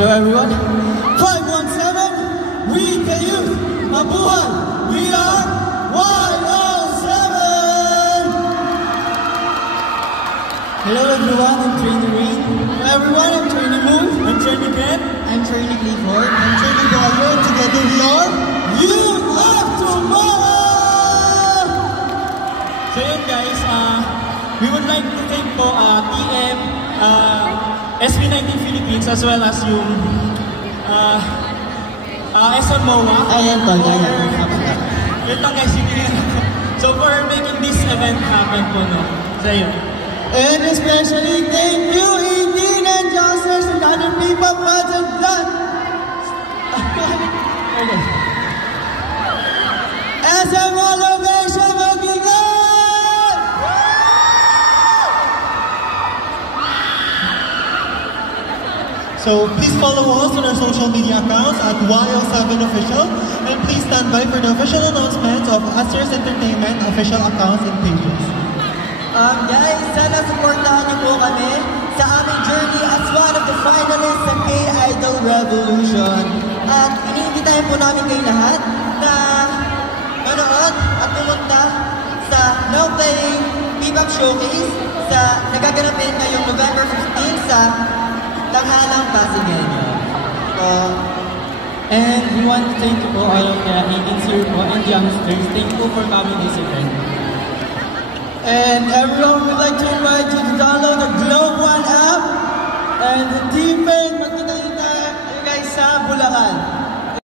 Hello everyone. 517, we the youth, mabuhay, we are Y07! Hello everyone, I'm Trainee Rain. Hello everyone, I'm Trainee Moon. I'm Trainee Ben. I'm Trainee Clifford. I'm Trainee Baller. Together we are Youth of Tomorrow! So yun guys, we would like to thank po TM, SB19 Philippines as well as yung SN MOA. Ayan to, ayan. Yun lang guys, so for making this event happen po, no? So yun. And especially thank you, Edin and Josters and other people present that. Okay. SM Elevation Mabigat! So please follow us on our social media accounts at Y07Official, and please stand by for the official announcements of Astros Entertainment official accounts and pages. Guys, sana supportahan niyo po kami sa aming journey as one of the finalists sa K-Idol Revolution. At iniimbitahan po namin kayo lahat na manood at pumunta sa Now Playing Bebop Showcase sa nagaganapin ngayong November 15 sa Tanghalang Pasigueño. And we want to thank you po all of the agents here po and youngsters. Thank you po for coming this event. And everyone would like to invite you to download the Globe One app and the T-Pain. Magkita-kita kayo guys sa Bulacan.